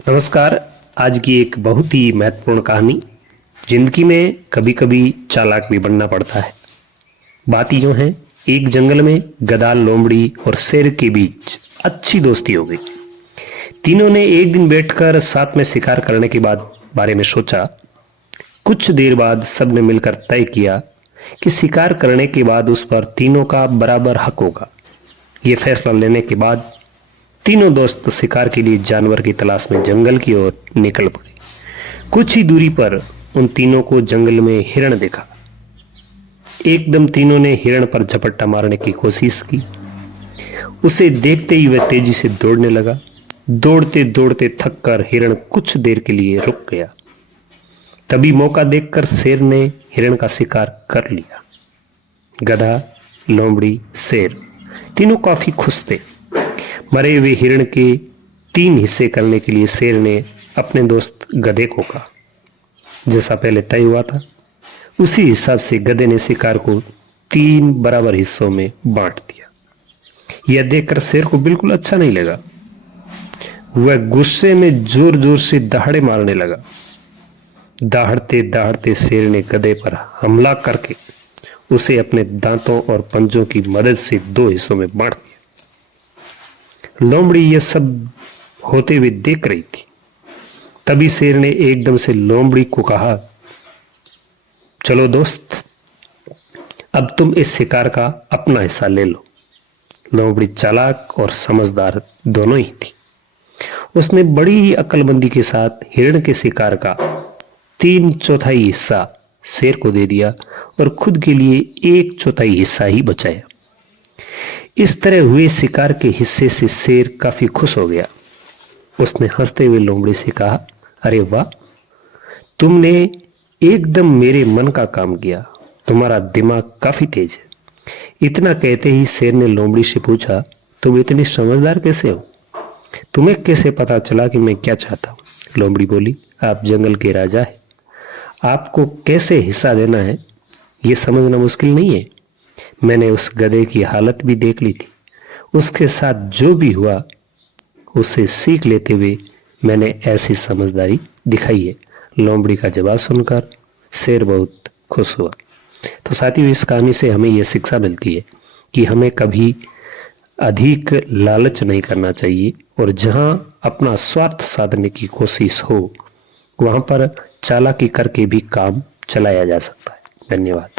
नमस्कार। आज की एक बहुत ही महत्वपूर्ण कहानी। जिंदगी में कभी कभी चालाक भी बनना पड़ता है। बात यूं है, एक जंगल में गधा, लोमड़ी और शेर के बीच अच्छी दोस्ती हो गई। तीनों ने एक दिन बैठकर साथ में शिकार करने के बारे में सोचा। कुछ देर बाद सबने मिलकर तय किया कि शिकार करने के बाद उस पर तीनों का बराबर हक होगा। ये फैसला लेने के बाद तीनों दोस्त शिकार के लिए जानवर की तलाश में जंगल की ओर निकल पड़े। कुछ ही दूरी पर उन तीनों को जंगल में हिरण दिखा। एकदम तीनों ने हिरण पर झपट्टा मारने की कोशिश की। उसे देखते ही वह तेजी से दौड़ने लगा। दौड़ते दौड़ते थक कर हिरण कुछ देर के लिए रुक गया। तभी मौका देखकर शेर ने हिरण का शिकार कर लिया। गधा, लोमड़ी, शेर तीनों काफी खुश थे। मरे हुए हिरण के 3 हिस्से करने के लिए शेर ने अपने दोस्त गधे को कहा। जैसा पहले तय हुआ था उसी हिसाब से गधे ने शिकार को 3 बराबर हिस्सों में बांट दिया। यह देखकर शेर को बिल्कुल अच्छा नहीं लगा। वह गुस्से में जोर जोर से दहाड़े मारने लगा। दहाड़ते दहाड़ते शेर ने गधे पर हमला करके उसे अपने दांतों और पंजों की मदद से 2 हिस्सों में बांट दिया। लोमड़ी यह सब होते हुए देख रही थी। तभी शेर ने एकदम से लोमड़ी को कहा, चलो दोस्त, अब तुम इस शिकार का अपना हिस्सा ले लो। लोमड़ी चालाक और समझदार दोनों ही थी। उसने बड़ी ही अक्लमंदी के साथ हिरण के शिकार का 3/4 हिस्सा शेर को दे दिया और खुद के लिए 1/4 हिस्सा ही बचाया। इस तरह हुए शिकार के हिस्से से शेर काफी खुश हो गया। उसने हंसते हुए लोमड़ी से कहा, अरे वाह, तुमने एकदम मेरे मन का काम किया। तुम्हारा दिमाग काफी तेज है। इतना कहते ही शेर ने लोमड़ी से पूछा, तुम इतनी समझदार कैसे हो? तुम्हें कैसे पता चला कि मैं क्या चाहता हूँ? लोमड़ी बोली, आप जंगल के राजा हैं। आपको कैसे हिस्सा देना है ये समझना मुश्किल नहीं है। मैंने उस गधे की हालत भी देख ली थी। उसके साथ जो भी हुआ उससे सीख लेते हुए मैंने ऐसी समझदारी दिखाई है। लोमड़ी का जवाब सुनकर शेर बहुत खुश हुआ। तो साथियों, इस कहानी से हमें यह शिक्षा मिलती है कि हमें कभी अधिक लालच नहीं करना चाहिए और जहां अपना स्वार्थ साधने की कोशिश हो वहां पर चालाकी करके भी काम चलाया जा सकता है। धन्यवाद।